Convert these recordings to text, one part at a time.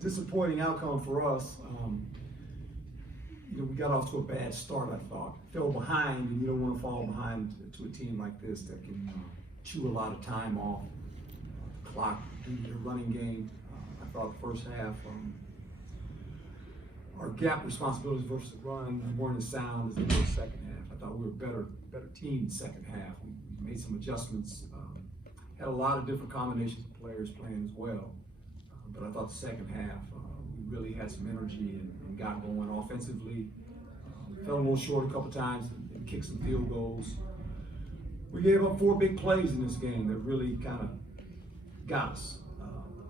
disappointing outcome for us. We got off to a bad start, I thought. Fell behind, and you don't want to fall behind to a team like this that can chew a lot of time off the clock due to their running game. I thought the first half, our gap responsibilities versus the run weren't as sound as they were the second half. I thought we were a better team in the second half. We made some adjustments, had a lot of different combinations of players playing as well. But I thought the second half, we really had some energy and got going offensively. Fell a little short a couple times and kicked some field goals. We gave up 4 big plays in this game that really kind of got us.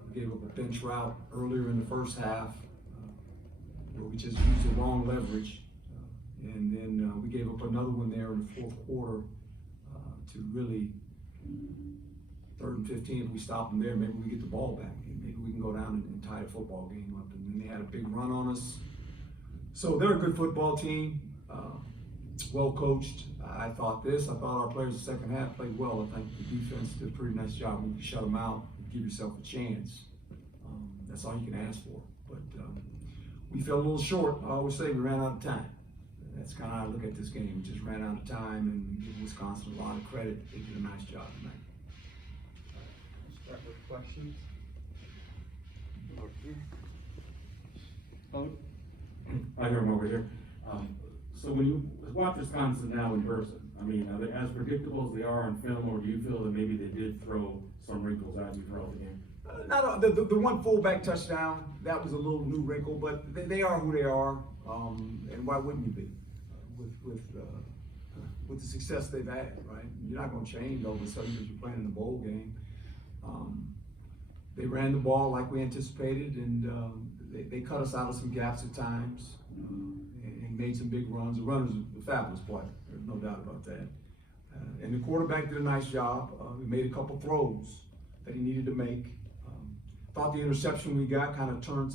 We gave up a bench route earlier in the first half where we just used the wrong leverage. And then we gave up another one there in the fourth quarter to really, 3rd and 15, if we stop them there, maybe we get the ball back. Maybe we can go down and tie the football game up. And then they had a big run on us. So they're a good football team, well coached. I thought our players in the second half played well. I think the defense did a pretty nice job. When you shut them out, you give yourself a chance. That's all you can ask for. But we fell a little short. I always say we ran out of time. That's kind of how I look at this game. We just ran out of time, and we give Wisconsin a lot of credit. They did a nice job tonight. Let's start with questions. Over here. I hear them over here. So when you watch Wisconsin now in person, I mean, are they as predictable as they are on film, or do you feel that maybe they did throw some wrinkles at you throughout the game? The one fullback touchdown, that was a little new wrinkle, but they are who they are, and why wouldn't you be? With the success they've had, right? You're not going to change all of a sudden because you're playing in a bowl game. They ran the ball like we anticipated, and they cut us out of some gaps at times, and made some big runs. The runner's a fabulous player, there's no doubt about that. And the quarterback did a nice job. He made a couple throws that he needed to make. Thought the interception we got kind of turned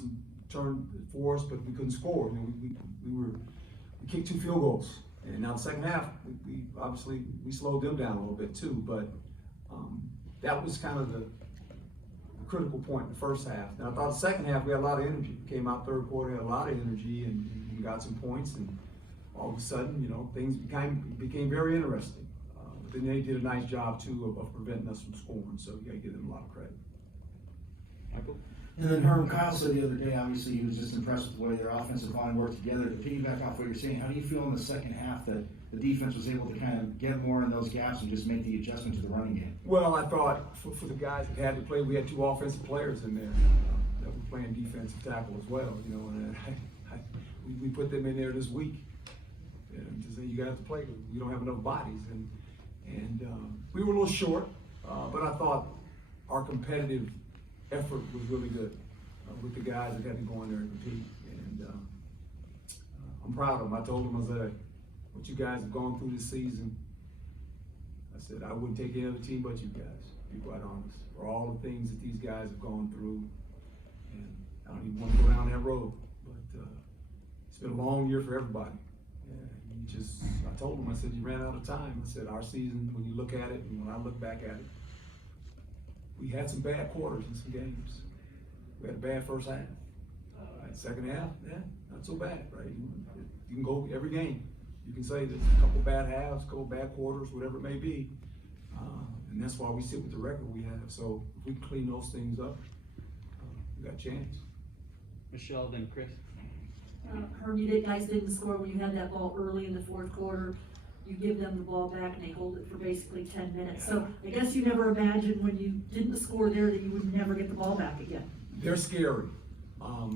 for us, but we couldn't score. We kicked 2 field goals, and now the second half we obviously slowed them down a little bit too. But that was kind of the critical point in the first half. Now I thought the second half we had a lot of energy. Came out third quarter, had a lot of energy, and got some points. And all of a sudden, things became very interesting. But then they did a nice job too of preventing us from scoring. So you got to give them a lot of credit. Michael? And then Herm, Kyle said the other day, obviously he was just impressed with the way their offensive line worked together. To piggyback off what you're saying, how do you feel in the second half that the defense was able to kind of get more in those gaps and just make the adjustment to the running game? Well, I thought for the guys that had to play, we had 2 offensive players in there that were playing defensive tackle as well. And we put them in there this week to say you got to play. We don't have enough bodies, and we were a little short, but I thought our competitive effort was really good with the guys that had to go in there and compete, and I'm proud of them. I told them, I said, what you guys have gone through this season, I said, I wouldn't take any other team but you guys, to be quite honest, for all the things that these guys have gone through, and I don't even want to go down that road, but it's been a long year for everybody. I told them, I said, you ran out of time. I said, our season, when you look at it, and when I look back at it, we had some bad quarters in some games. We had a bad first half. Second half, not so bad, right? You can go every game. You can say there's a couple bad halves, a couple bad quarters, whatever it may be. And that's why we sit with the record we have. So if we can clean those things up, we got a chance. Michelle, then Chris. Herm, guys didn't score when you had that ball early in the fourth quarter. You give them the ball back and they hold it for basically 10 minutes. So I guess you never imagined when you didn't score there that you would never get the ball back again. They're scary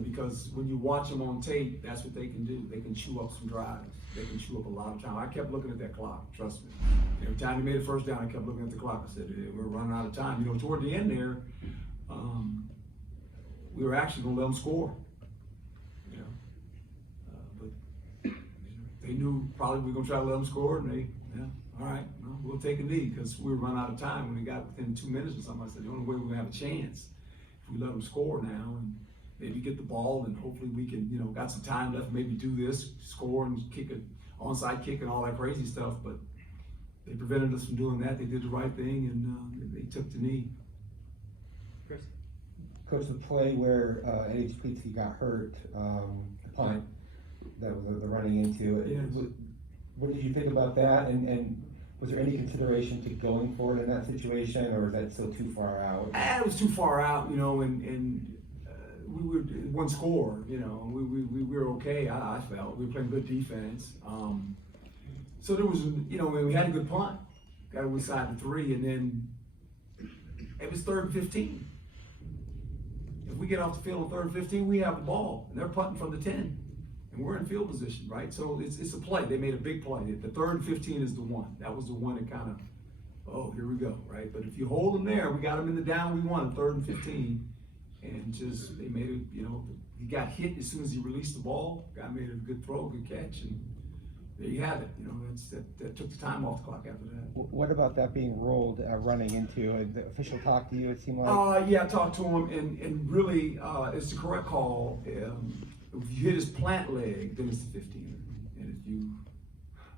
because when you watch them on tape, that's what they can do. They can chew up some drives. They can chew up a lot of time. I kept looking at that clock, trust me. Every time they made a first down, I kept looking at the clock. I said, we're running out of time. Toward the end there, we were actually going to let them score. But they knew probably we were going to try to let them score, and all right, we'll take a knee because we were running out of time. When we got within 2 minutes or something, I said, the only way we're going to have a chance if we let them score now and maybe get the ball, and hopefully we can, got some time left, maybe do this, score and kick an onside kick and all that crazy stuff. But they prevented us from doing that. They did the right thing, and they took the knee. Chris? Coach, the play where Eddie Spleetsky got hurt, the punt that was the running into, Yes. what did you think about that? And was there any consideration to going forward in that situation, or is that still too far out? It was too far out, you know, and we were one score, you know, we were okay. I felt we were playing good defense. So there was, you know, we had a good punt, got it inside the 3, and then it was 3rd and 15. If we get off the field on 3rd and 15, we have the ball, and they're punting from the 10, and we're in field position, right? So it's a play. They made a big play. The 3rd and 15 is the one. That was the one that kind of, oh, here we go, right? But if you hold them there, we got them in the down we won, 3rd and 15, and just they made it. You know, he got hit as soon as he released the ball. Guy made a good throw, good catch, and there you have it. You know, that took the time off the clock after that. What about that being rolled, running into? The official talk to you, it seemed like? Yeah, I talked to him, and really, it's the correct call. If you hit his plant leg, then it's the 15. And if you,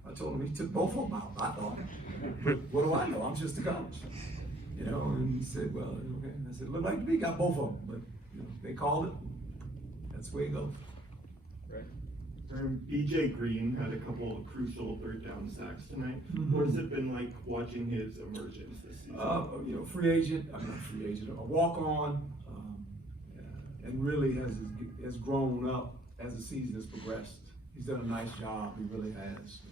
I told him he took both of them out. I thought, but what do I know? I'm just a coach, you know. And he said, well, okay. I said, looked like to me got both of them, but you know, they called it. That's the way it goes. Right. BJ Green had a couple of crucial 3rd down sacks tonight. Mhm. What has it been like watching his emergence this season? You know, free agent, I'm not free agent, a walk on, and really has grown up as the season has progressed. He's done a nice job, he really has.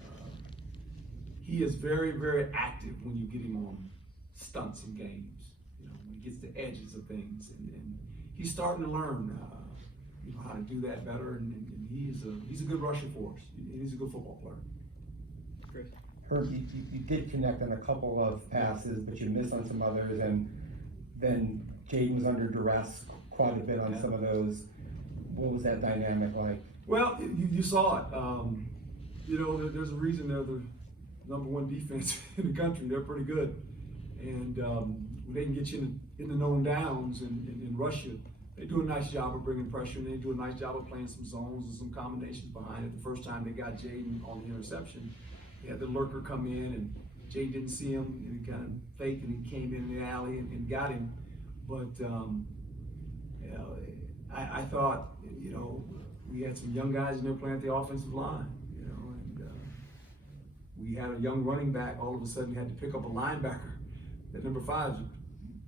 He is very, very active when you get him on stunts in games, you know, when he gets the edges of things, and he's starting to learn, you know, how to do that better, and he's a good rusher for us. He's a good football player. Chris? Herb, you did connect on a couple of passes, but you missed on some others, and then Jaden was under duress quite a bit on some of those. What was that dynamic like? Well, you saw it. You know, there's a reason they're the #1 defense in the country. They're pretty good, and they can get you in the known downs and rush you. They do a nice job of bringing pressure, and they do a nice job of playing some zones and some combinations behind it. The first time they got Jaden on the interception, they had the lurker come in, and Jaden didn't see him, and he kind of faked, and he came in the alley and got him. But you know, I thought, you know, we had some young guys in there playing at the offensive line, you know, and we had a young running back. All of a sudden, had to pick up a linebacker. That number 5,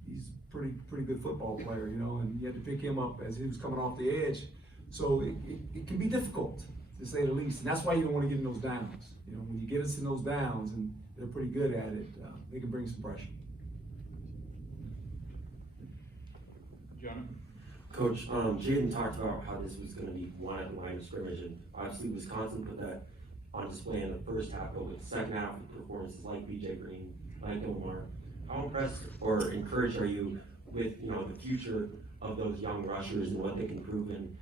he's a pretty good football player, you know, and you had to pick him up as he was coming off the edge. So it can be difficult, to say the least, and that's why you don't want to get in those downs. You know, when you get us in those downs, and they're pretty good at it, they can bring some pressure. Jonathan? Coach, Jaden talked about how this was going to be one at the line of scrimmage, and obviously Wisconsin put that on display in the first half, but with the second half of performances like BJ Green, like Omar, how impressed or encouraged are you with, you know, the future of those young rushers and what they can prove in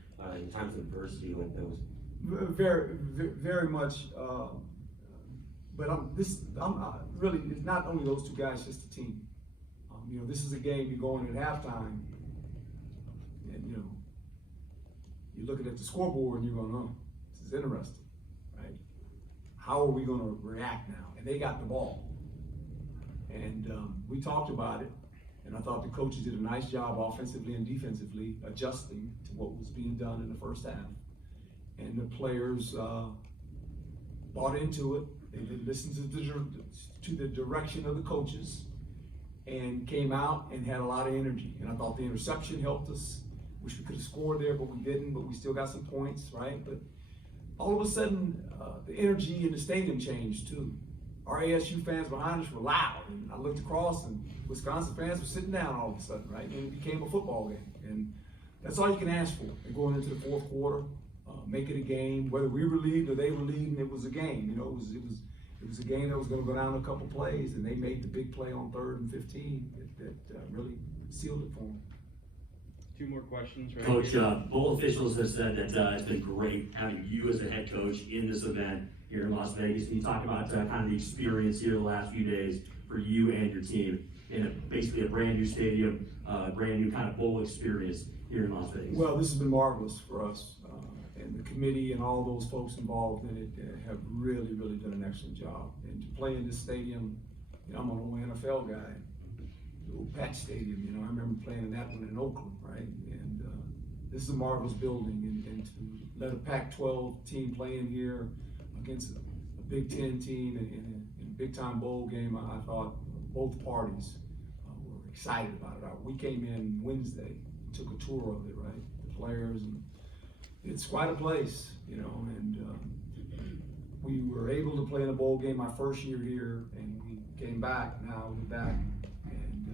times of adversity like those? Very, very much. But I'm really, it's not only those 2 guys, just the team. You know, this is a game you go in at halftime, and you know, you're looking at the scoreboard and you're going, oh, this is interesting, right? How are we going to react now? And they got the ball, and we talked about it, and I thought the coaches did a nice job offensively and defensively adjusting to what was being done in the first half, and the players bought into it. They listened to the direction of the coaches, and came out and had a lot of energy. And I thought the interception helped us. Wish we could have scored there, but we didn't. But we still got some points, right? But all of a sudden, the energy in the stadium changed too. Our ASU fans behind us were loud, and I looked across, and Wisconsin fans were sitting down all of a sudden, right? And it became a football game, and that's all you can ask for. And going into the 4th quarter, make it a game. Whether we were leading or they were leading, it was a game. You know, it was a game that was going to go down a couple plays, and they made the big play on 3rd and 15 that really sealed it for them. 2 more questions, right? Coach, both officials have said that it's been great having you as a head coach in this event here in Las Vegas. Can you talk about kind of the experience here the last few days for you and your team in basically a brand new stadium, brand new kind of bowl experience here in Las Vegas? Well, this has been marvelous for us, and the committee and all those folks involved in it have really, really done an excellent job. And to play in this stadium, you know, I'm an old NFL guy. old Patch Stadium, you know, I remember playing in that one in Oakland, right? And, this is a marvelous building, and to let a Pac-12 team play in here against a Big Ten team in a big-time bowl game, I thought both parties were excited about it. We came in Wednesday, took a tour of it, right? The players, and it's quite a place, you know, and we were able to play in a bowl game my first year here, and we came back, now we're back. And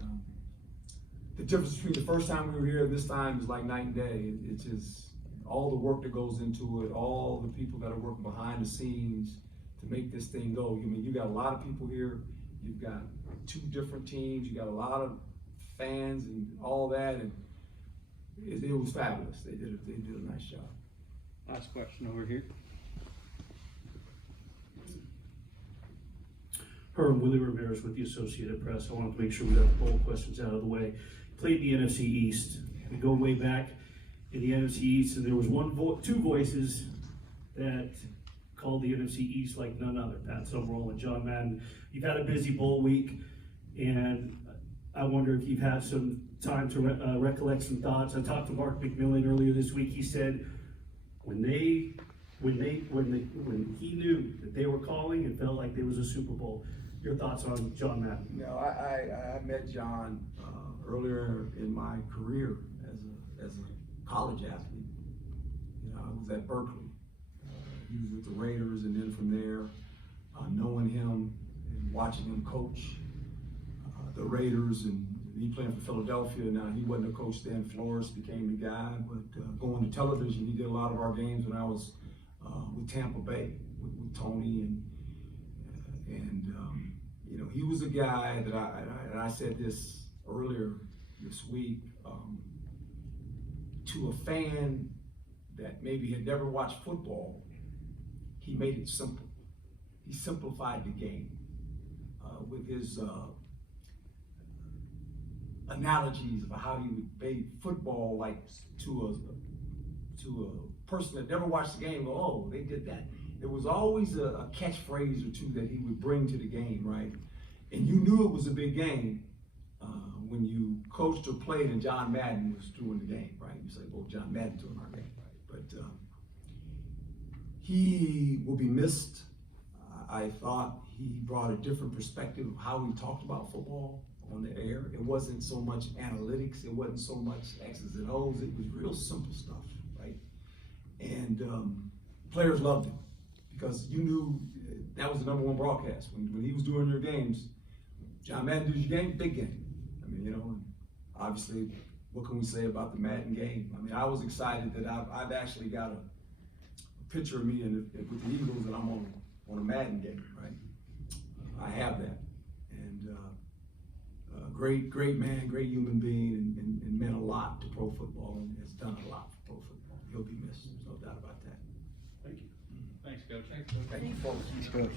the difference between the first time we were here and this time is like night and day. It's just all the work that goes into it, all the people that are working behind the scenes to make this thing go. I mean, you got a lot of people here, you've got 2 different teams, you got a lot of fans and all that, and it was fabulous. They did a nice job. Last question over here. Herm, Willie Ramirez with the Associated Press. I wanted to make sure we got the poll questions out of the way. Played the NFC East. We go way back in the NFC East, and there was 2 voices that called the NFC East like none other. Pat Summerall and John Madden. You've had a busy bowl week, and I wonder if you've had some time to recollect some thoughts. I talked to Mark McMillan earlier this week. He said when he knew that they were calling, it felt like there was a Super Bowl. Your thoughts on John Madden? You know, I met John earlier in my career as a college athlete. You know, I was at Berkeley. He was with the Raiders, and then from there, knowing him and watching him coach the Raiders, and he playing for Philadelphia. Now, he wasn't a coach then. Flores became the guy, but going to television, he did a lot of our games when I was with Tampa Bay, with Tony, and you know, he was a guy that I said this earlier this week, to a fan that maybe had never watched football, he made it simple. He simplified the game with his analogies of how he would make football like to a person that never watched the game. Go, oh, they did that. There was always a catchphrase or 2 that he would bring to the game, right? And you knew it was a big game when you coached or played and John Madden was doing the game, right? You say, well, John Madden's doing our game, right? But he will be missed. I thought he brought a different perspective of how we talked about football on the air. It wasn't so much analytics, it wasn't so much X's and O's, it was real simple stuff, right? And players loved him because you knew that was the #1 broadcast. When he was doing your games, John Madden does your game, big game. I mean, you know, obviously, what can we say about the Madden game? I mean, I was excited that I've actually got a picture of me with the Eagles, and I'm on a Madden game, right? I have that. And great man, great human being, and meant a lot to pro football, and has done a lot for pro football. He'll be missed, there's no doubt about that. Thank you. Thanks, Coach. Thank you, folks. Thanks, Coach.